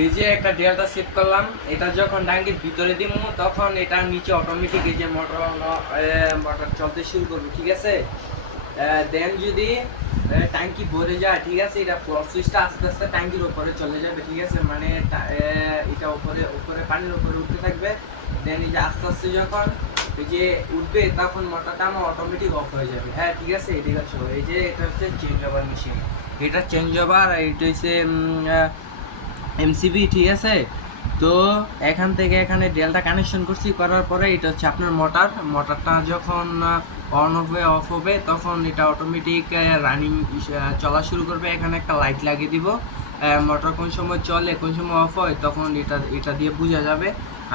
এই যে একটা ডেল্টা সেট করলাম, এটা যখন ট্যাঙ্কির ভিতরে দিব তখন এটা নিচে অটোমেটিক এই যে মোটর চলতে শুরু করবে, ঠিক আছে। দেন যদি ট্যাঙ্কি ভরে যায়, ঠিক আছে, এটা ফ্লট সুইচটা আস্তে আস্তে ট্যাঙ্কির উপরে চলে যাবে, ঠিক আছে, মানে এটা উপরে উপরে পানির উপরে উঠতে থাকবে। দেন এই যে আস্তে আস্তে যখন এই যে উঠবে তখন মোটরটা আমার অটোমেটিক অফ হয়ে যাবে। হ্যাঁ, ঠিক আছে, এদিকে আসো। এই যে এটা হচ্ছে চেঞ্জ ওভার মেশিন, এটা চেঞ্জ ওভার, এটা হচ্ছে এমসিবি, ঠিক আছে। তো এখান থেকে এখানে ডেলটা কানেকশন করছি, করার পরে এটা হচ্ছে আপনার মোটরটা যখন অন হবে অফ হবে তখন এটা অটোমেটিক রানিং চলা শুরু করবে। এখানে একটা লাইট লাগিয়ে দিব, মোটর কোন সময় চলে কোন সময় অফ হয় তখন এটা দিয়ে বোঝা যাবে।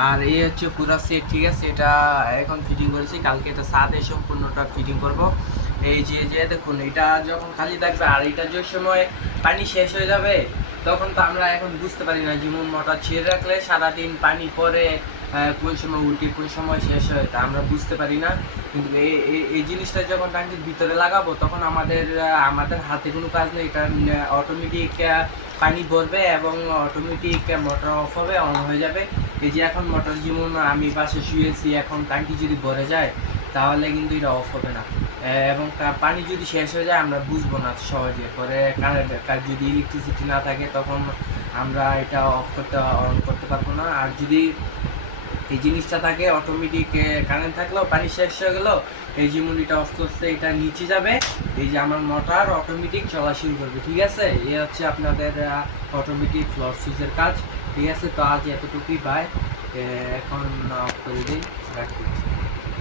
আর এই হচ্ছে পুরো সেট, ঠিক আছে। এটা এখন ফিটিং করেছি, কালকে এটা ছাদে সম্পূর্ণটা ফিটিং করব। এই যে দেখুন, এটা যখন খালি থাকবে আর এটা যে সময় পানি শেষ হয়ে যাবে তখন তো আমরা এখন বুঝতে পারি না, যেমন মোটর ছেড়ে রাখলে সারাদিন পানি পরে কোন সময় উঠে কোন সময় শেষ হয় তা আমরা বুঝতে পারি না। কিন্তু এই জিনিসটা যখন ট্যাঙ্কির ভিতরে লাগাবো তখন আমাদের হাতে কোনো কাজ নেই, এটা অটোমেটিক পানি ভরবে এবং অটোমেটিক মোটর অফ হবে, অন হয়ে যাবে। এই যে এখন মোটর যেমন আমি পাশে শুয়েছি, এখন ট্যাঙ্কি যদি ভরে যায় তাহলে কিন্তু এটা অফ হবে না। এবং পানি যদি শেষ হয়ে যায় আমরা বুঝবো না সহজে, পরে কারেন্ট যদি ইলেকট্রিসিটি না থাকে তখন আমরা এটা অন করতে পারবো না। আর যদি এই জিনিসটা থাকে অটোমেটিক, কারেন্ট থাকলেও পানি শেষ হয়ে গেল এই যেমন এটা আস্তে আস্তে এটা নিচে যাবে, এই যে আমার মোটর অটোমেটিক চলা শুরু করবে, ঠিক আছে। এ হচ্ছে আপনাদের অটোমেটিক ফ্লট সুইচের কাজ, ঠিক আছে। তো আজ এতটুকুই, বাই। এখন অফ করে দিই, রাখি।